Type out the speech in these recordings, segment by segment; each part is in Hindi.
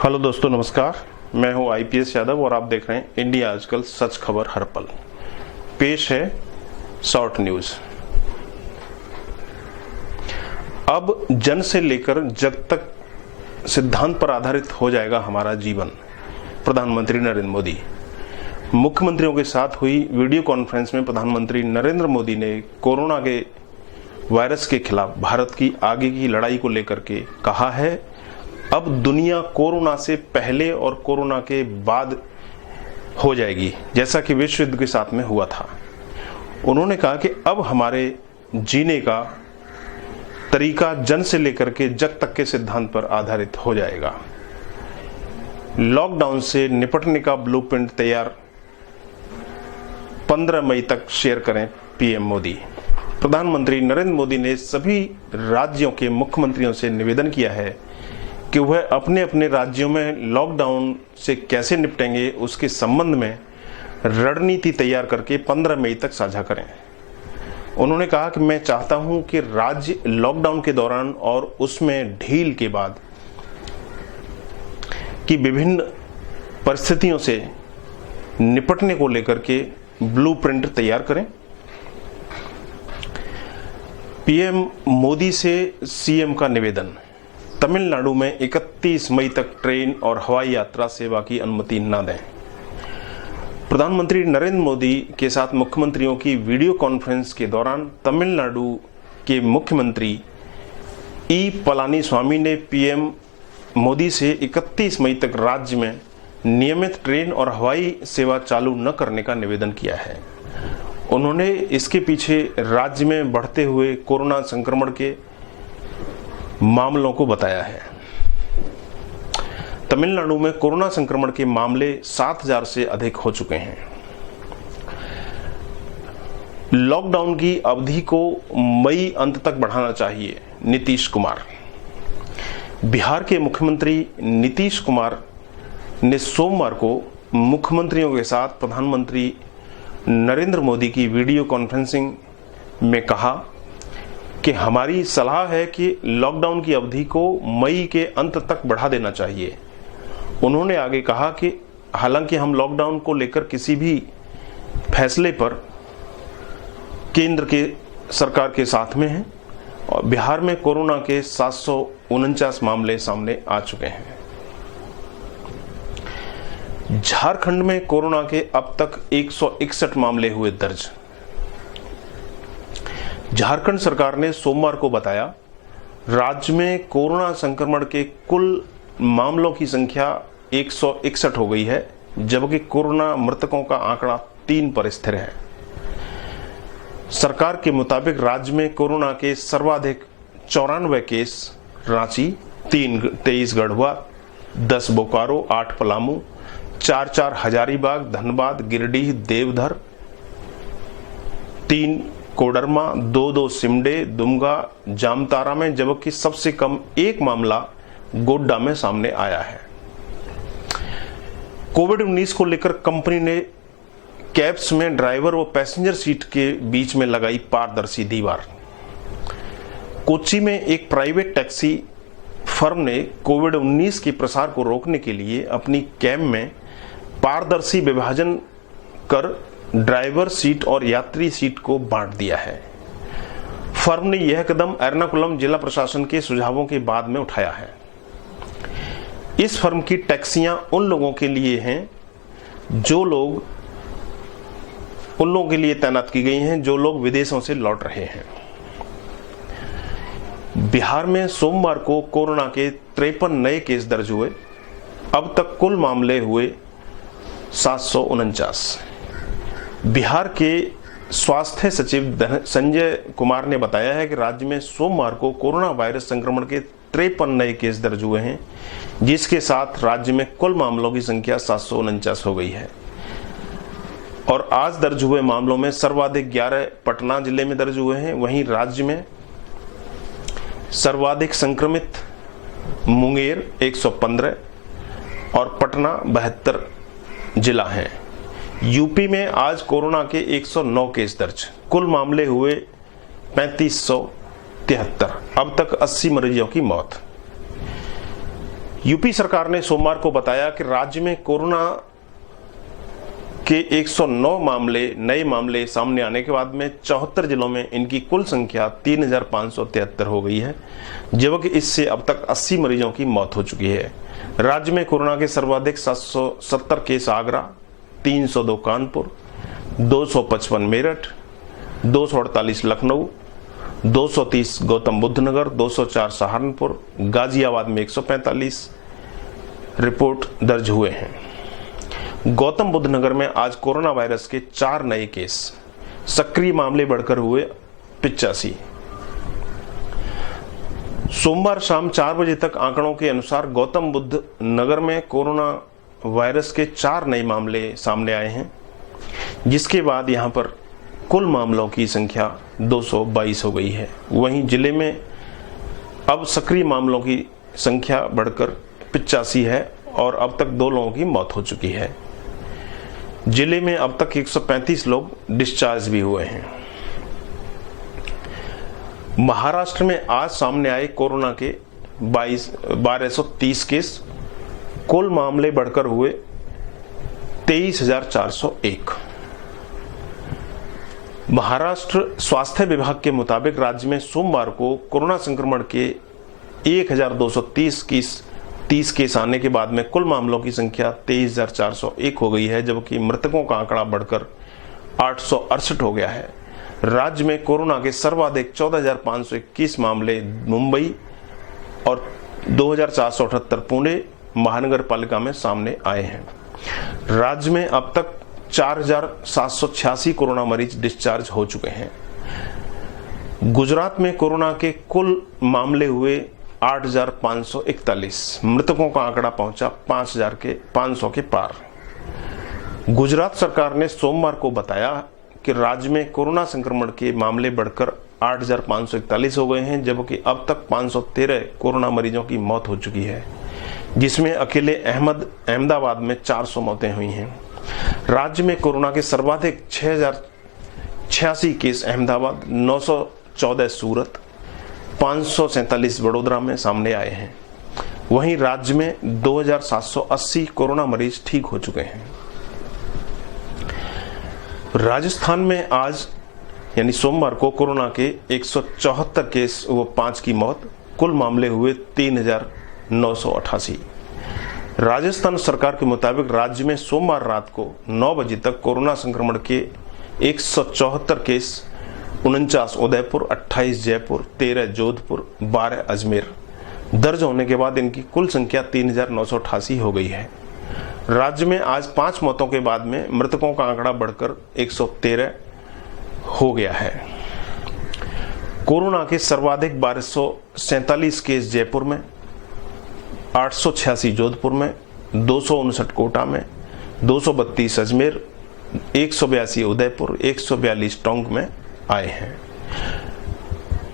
हेलो दोस्तों, नमस्कार। मैं हूं आईपीएस यादव और आप देख रहे हैं इंडिया आजकल, सच खबर हर पल। पेश है शॉर्ट न्यूज। अब जन से लेकर जग तक सिद्धांत पर आधारित हो जाएगा हमारा जीवन। प्रधानमंत्री नरेंद्र मोदी। मुख्यमंत्रियों के साथ हुई वीडियो कॉन्फ्रेंस में प्रधानमंत्री नरेंद्र मोदी ने कोरोना के वायरस के खिलाफ भारत की आगे की लड़ाई को लेकर के कहा है, अब दुनिया कोरोना से पहले और कोरोना के बाद हो जाएगी, जैसा कि विश्व युद्ध के साथ में हुआ था। उन्होंने कहा कि अब हमारे जीने का तरीका जन से लेकर के जग तक के सिद्धांत पर आधारित हो जाएगा। लॉकडाउन से निपटने का ब्लूप्रिंट तैयार, 15 मई तक शेयर करें पीएम मोदी। प्रधानमंत्री नरेंद्र मोदी ने सभी राज्यों के मुख्यमंत्रियों से निवेदन किया है कि वह अपने अपने राज्यों में लॉकडाउन से कैसे निपटेंगे उसके संबंध में रणनीति तैयार करके 15 मई तक साझा करें। उन्होंने कहा कि मैं चाहता हूं कि राज्य लॉकडाउन के दौरान और उसमें ढील के बाद की विभिन्न परिस्थितियों से निपटने को लेकर के ब्लूप्रिंट तैयार करें। पीएम मोदी से सीएम का निवेदन। तमिलनाडु में 31 मई तक ट्रेन और हवाई यात्रा सेवा की अनुमति न दें। प्रधानमंत्री नरेंद्र मोदी के साथ मुख्यमंत्रियों की वीडियो कॉन्फ्रेंस के दौरान तमिलनाडु के मुख्यमंत्री ई पलानीस्वामी ने पीएम मोदी से 31 मई तक राज्य में नियमित ट्रेन और हवाई सेवा चालू न करने का निवेदन किया है। उन्होंने इसके पीछे राज्य में बढ़ते हुए कोरोना संक्रमण के मामलों को बताया है। तमिलनाडु में कोरोना संक्रमण के मामले 7,000 से अधिक हो चुके हैं। लॉकडाउन की अवधि को मई अंत तक बढ़ाना चाहिए, नीतीश कुमार। बिहार के मुख्यमंत्री नीतीश कुमार ने सोमवार को मुख्यमंत्रियों के साथ प्रधानमंत्री नरेंद्र मोदी की वीडियो कॉन्फ्रेंसिंग में कहा कि हमारी सलाह है कि लॉकडाउन की अवधि को मई के अंत तक बढ़ा देना चाहिए। उन्होंने आगे कहा कि हालांकि हम लॉकडाउन को लेकर किसी भी फैसले पर केंद्र के सरकार के साथ में हैं और बिहार में कोरोना के 749 मामले सामने आ चुके हैं। झारखंड में कोरोना के अब तक 161 मामले हुए दर्ज। झारखंड सरकार ने सोमवार को बताया, राज्य में कोरोना संक्रमण के कुल मामलों की संख्या 161 हो गई है, जबकि कोरोना मृतकों का आंकड़ा 3 पर स्थिर है। सरकार के मुताबिक राज्य में कोरोना के सर्वाधिक 94 केस रांची, 23 गढ़वा, 10 बोकारो, 8 पलामू, 4 हजारीबाग, धनबाद, गिरिडीह, देवधर, 3 कोडरमा, 2 सिमडे, दुमका, जामतारा में, जबकि सबसे कम 1 मामला गोड्डा में सामने आया है। कोविड-19 को लेकर कंपनी ने कैब्स में ड्राइवर व पैसेंजर सीट के बीच में लगाई पारदर्शी दीवार। कोच्चि में एक प्राइवेट टैक्सी फर्म ने कोविड-19 के प्रसार को रोकने के लिए अपनी कैब में पारदर्शी विभाजन कर ड्राइवर सीट और यात्री सीट को बांट दिया है। फर्म ने यह कदम एर्नाकुलम जिला प्रशासन के सुझावों के बाद में उठाया है। इस फर्म की टैक्सियां उन लोगों के लिए तैनात की गई हैं जो लोग विदेशों से लौट रहे हैं। बिहार में सोमवार को कोरोना के 53 नए केस दर्ज हुए। अब तक कुल मामले हुए 749। बिहार के स्वास्थ्य सचिव संजय कुमार ने बताया है कि राज्य में सोमवार को कोरोना वायरस संक्रमण के 53 नए केस दर्ज हुए हैं, जिसके साथ राज्य में कुल मामलों की संख्या 749 हो गई है। और आज दर्ज हुए मामलों में सर्वाधिक 11 पटना जिले में दर्ज हुए हैं। वहीं राज्य में सर्वाधिक संक्रमित मुंगेर 115 और पटना 72 जिला है। यूपी में आज कोरोना के 109 केस दर्ज, कुल मामले हुए 3573। अब तक 80 मरीजों की मौत। यूपी सरकार ने सोमवार को बताया कि राज्य में कोरोना के 109 नए मामले सामने आने के बाद में 74 जिलों में इनकी कुल संख्या 3573 हो गई है, जबकि इससे अब तक 80 मरीजों की मौत हो चुकी है। राज्य में कोरोना के सर्वाधिक 770 केस आगरा, 302 कानपुर, 255 मेरठ, 248 लखनऊ, 230 गौतम बुद्ध नगर, 204 सहारनपुर, गाजियाबाद में 145 रिपोर्ट दर्ज हुए हैं। गौतम बुद्ध नगर में आज कोरोना वायरस के 4 नए केस, सक्रिय मामले बढ़कर हुए 85। सोमवार शाम 4 बजे तक आंकड़ों के अनुसार गौतम बुद्ध नगर में कोरोना वायरस के 4 नए मामले सामने आए हैं, जिसके बाद यहां पर कुल मामलों की संख्या 222 हो गई है। वहीं जिले में अब सक्रिय मामलों की संख्या बढ़कर 85 है और अब तक 2 लोगों की मौत हो चुकी है। जिले में अब तक 135 लोग डिस्चार्ज भी हुए हैं। महाराष्ट्र में आज सामने आए कोरोना के 1230 केस, कुल मामले बढ़कर हुए 23,401। महाराष्ट्र स्वास्थ्य विभाग के मुताबिक राज्य में सोमवार को कोरोना संक्रमण के 1,230 केस आने के बाद में कुल मामलों की संख्या 23,401 हो गई है, जबकि मृतकों का आंकड़ा बढ़कर 868 हो गया है। राज्य में कोरोना के सर्वाधिक 14,521 मामले मुंबई और 2,478 पुणे महानगर पालिका में सामने आए हैं। राज्य में अब तक 4,786 कोरोना मरीज डिस्चार्ज हो चुके हैं। गुजरात में कोरोना के कुल मामले हुए 8,541, मृतकों का आंकड़ा पहुंचा 5,500 के पार। गुजरात सरकार ने सोमवार को बताया कि राज्य में कोरोना संक्रमण के मामले बढ़कर 8,541 हो गए हैं, जबकि अब तक 513 कोरोना मरीजों की मौत हो चुकी है, जिसमें अकेले अहमदाबाद में 400 मौतें हुई हैं। राज्य में कोरोना के सर्वाधिक 6,086 केस अहमदाबाद, 914 सूरत, 547 वडोदरा में सामने आए हैं। वहीं राज्य में 2,780 कोरोना मरीज ठीक हो चुके हैं। राजस्थान में आज यानी सोमवार को कोरोना के 174 केस व 5 की मौत, कुल मामले हुए 3,988। राजस्थान सरकार के मुताबिक राज्य में सोमवार रात को 9 बजे तक कोरोना संक्रमण के 174 केस 49 उदयपुर, 28 जयपुर, 13 जोधपुर, 12 अजमेर दर्ज होने के बाद इनकी कुल संख्या 3,988 हो गई है। राज्य में आज 5 मौतों के बाद में मृतकों का आंकड़ा बढ़कर 113 हो गया है। कोरोना के सर्वाधिक 1247 केस जयपुर में, 886 जोधपुर में, 259 कोटा में, 232 अजमेर, 182 उदयपुर, 142 टोंक में आए हैं।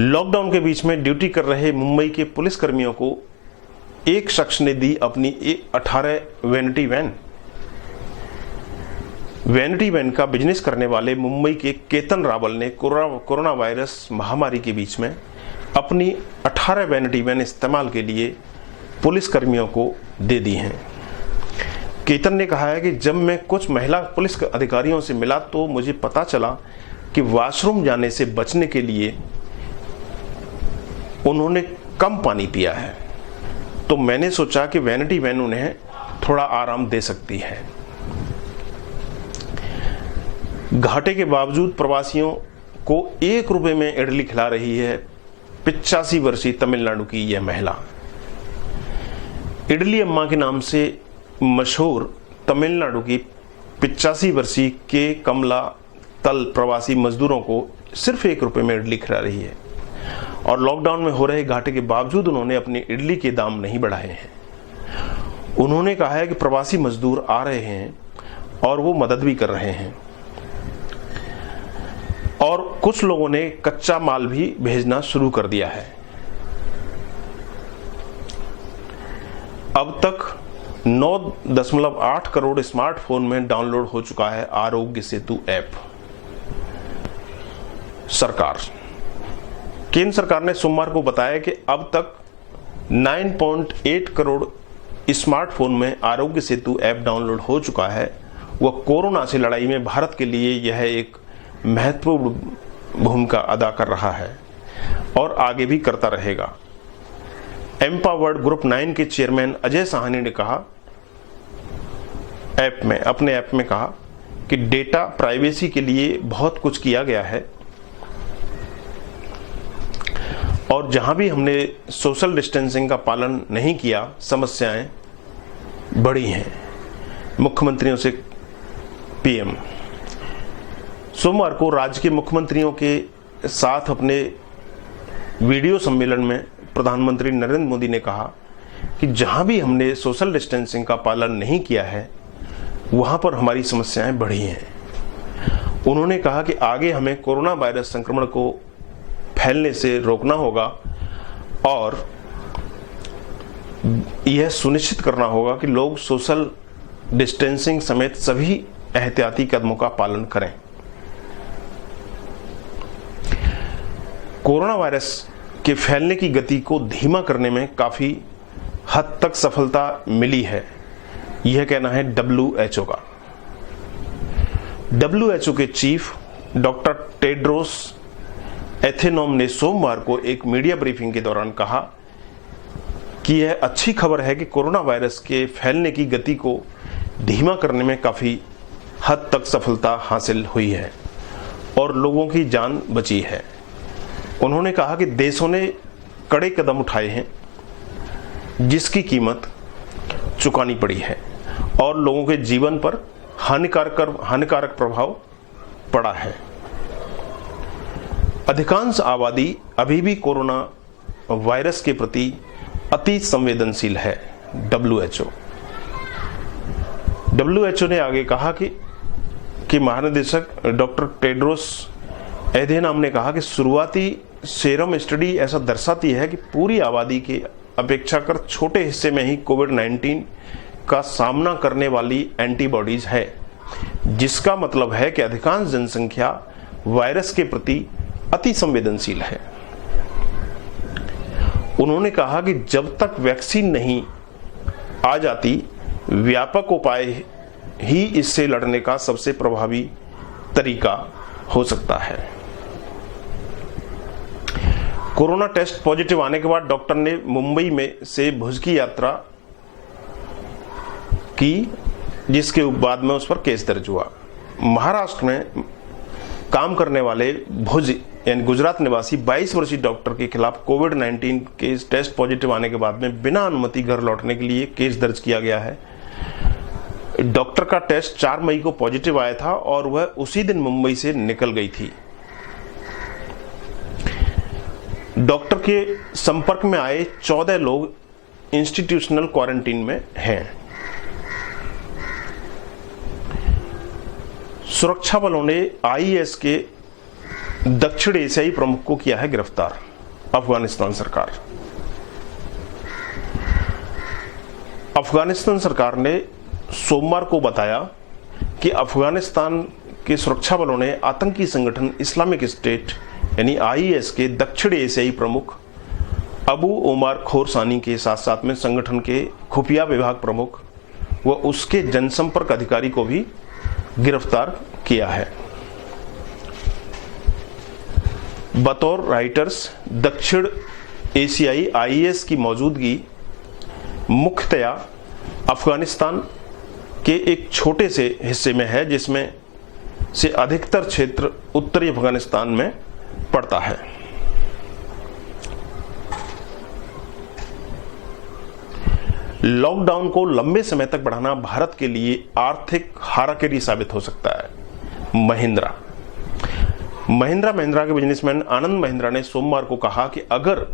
लॉकडाउन के बीच में ड्यूटी कर रहे मुंबई के पुलिस कर्मियों को एक शख्स ने दी अपनी 18 वैनिटी वैन का बिजनेस करने वाले मुंबई के केतन रावल ने कोरोना वायरस महामारी के बीच में अपनी 18 वैनिटी वैन इस्तेमाल के लिए पुलिस कर्मियों को दे दी हैं। केतन ने कहा है कि जब मैं कुछ महिला पुलिस अधिकारियों से मिला तो मुझे पता चला कि वॉशरूम जाने से बचने के लिए उन्होंने कम पानी पिया है, तो मैंने सोचा कि वैनिटी वैन उन्हें थोड़ा आराम दे सकती है। घाटे के बावजूद प्रवासियों को 1 रुपए में इडली खिला रही है 85 वर्षीय तमिलनाडु की यह महिला। इडली अम्मा के नाम से मशहूर तमिलनाडु की 85 वर्षीय के कमला तल प्रवासी मजदूरों को सिर्फ 1 रुपए में इडली खिला रही है और लॉकडाउन में हो रहे घाटे के बावजूद उन्होंने अपनी इडली के दाम नहीं बढ़ाए हैं। उन्होंने कहा है कि प्रवासी मजदूर आ रहे हैं और वो मदद भी कर रहे हैं और कुछ लोगों ने कच्चा माल भी भेजना शुरू कर दिया है। अब तक 9.8 करोड़ स्मार्टफोन में डाउनलोड हो चुका है आरोग्य सेतु ऐप। केंद्र सरकार ने सोमवार को बताया कि अब तक 9.8 करोड़ स्मार्टफोन में आरोग्य सेतु ऐप डाउनलोड हो चुका है, वह कोरोना से लड़ाई में भारत के लिए यह एक महत्वपूर्ण भूमिका अदा कर रहा है और आगे भी करता रहेगा। एम्पावर्ड ग्रुप 9 के चेयरमैन अजय साहनी ने कहा अपने ऐप में कहा कि डेटा प्राइवेसी के लिए बहुत कुछ किया गया है और जहां भी हमने सोशल डिस्टेंसिंग का पालन नहीं किया, समस्याएं बढ़ी हैं। मुख्यमंत्रियों से पीएम। सोमवार को राज्य के मुख्यमंत्रियों के साथ अपने वीडियो सम्मेलन में प्रधानमंत्री नरेंद्र मोदी ने कहा कि जहां भी हमने सोशल डिस्टेंसिंग का पालन नहीं किया है, वहां पर हमारी समस्याएं बढ़ी हैं। उन्होंने कहा कि आगे हमें कोरोना वायरस संक्रमण को फैलने से रोकना होगा और यह सुनिश्चित करना होगा कि लोग सोशल डिस्टेंसिंग समेत सभी एहतियाती कदमों का पालन करें। कोरोना वायरस के फैलने की गति को धीमा करने में काफी हद तक सफलता मिली है, यह कहना है WHO का। WHO के चीफ डॉक्टर टेड्रोस एथेनोम ने सोमवार को एक मीडिया ब्रीफिंग के दौरान कहा कि यह अच्छी खबर है कि कोरोना वायरस के फैलने की गति को धीमा करने में काफी हद तक सफलता हासिल हुई है और लोगों की जान बची है। उन्होंने कहा कि देशों ने कड़े कदम उठाए हैं जिसकी कीमत चुकानी पड़ी है और लोगों के जीवन पर हानिकारक प्रभाव पड़ा है। अधिकांश आबादी अभी भी कोरोना वायरस के प्रति अति संवेदनशील है। WHO ने आगे कहा कि महानिदेशक डॉक्टर टेड्रोस एथेनोम ने कहा कि शुरुआती सेरम स्टडी ऐसा दर्शाती है कि पूरी आबादी के अपेक्षाकृत छोटे हिस्से में ही कोविड-19 का सामना करने वाली एंटीबॉडीज है, जिसका मतलब है कि अधिकांश जनसंख्या वायरस के प्रति अति संवेदनशील है। उन्होंने कहा कि जब तक वैक्सीन नहीं आ जाती, व्यापक उपाय ही इससे लड़ने का सबसे प्रभावी तरीका हो सकता है। कोरोना टेस्ट पॉजिटिव आने के बाद डॉक्टर ने मुंबई में से भुज की यात्रा की, जिसके बाद में उस पर केस दर्ज हुआ। महाराष्ट्र में काम करने वाले भुज यानी गुजरात निवासी 22 वर्षीय डॉक्टर के खिलाफ कोविड-19 के टेस्ट पॉजिटिव आने के बाद में बिना अनुमति घर लौटने के लिए केस दर्ज किया गया है। डॉक्टर का टेस्ट 4 मई को पॉजिटिव आया था और वह उसी दिन मुंबई से निकल गई थी। डॉक्टर के संपर्क में आए 14 लोग इंस्टीट्यूशनल क्वारंटीन में हैं। सुरक्षा बलों ने IS के दक्षिण एशियाई प्रमुख को किया है गिरफ्तार। अफगानिस्तान सरकार ने सोमवार को बताया कि अफगानिस्तान के सुरक्षा बलों ने आतंकी संगठन इस्लामिक स्टेट यानी IS के दक्षिण एशियाई प्रमुख अबू उमर खोरसानी के साथ साथ में संगठन के खुफिया विभाग प्रमुख व उसके जनसंपर्क अधिकारी को भी गिरफ्तार किया है। बतौर राइटर्स, दक्षिण एशियाई IS की मौजूदगी मुख्यतया अफगानिस्तान के एक छोटे से हिस्से में है, जिसमें से अधिकतर क्षेत्र उत्तरी अफगानिस्तान में पड़ता है। लॉकडाउन को लंबे समय तक बढ़ाना भारत के लिए आर्थिक हाराकिरी साबित हो सकता है। महिंद्रा के बिजनेसमैन आनंद महिंद्रा ने सोमवार को कहा कि अगर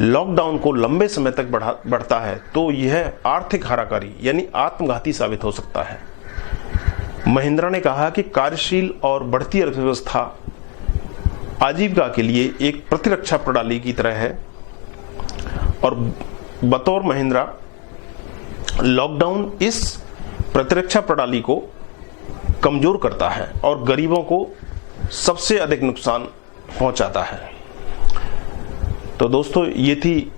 लॉकडाउन को लंबे समय तक बढ़ता है तो यह आर्थिक हाराकारी यानी आत्मघाती साबित हो सकता है। महिंद्रा ने कहा कि कार्यशील और बढ़ती अर्थव्यवस्था आजीविका के लिए एक प्रतिरक्षा प्रणाली की तरह है और बतौर महिंद्रा लॉकडाउन इस प्रतिरक्षा प्रणाली को कमजोर करता है और गरीबों को सबसे अधिक नुकसान पहुंचाता है। तो दोस्तों, ये थी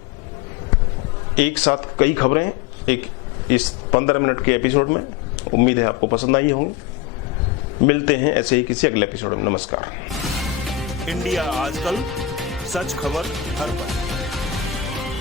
एक साथ कई खबरें एक इस 15 मिनट के एपिसोड में। उम्मीद है आपको पसंद आई होंगी। मिलते हैं ऐसे ही किसी अगले एपिसोड में। नमस्कार। इंडिया आजकल, सच खबर हर पल।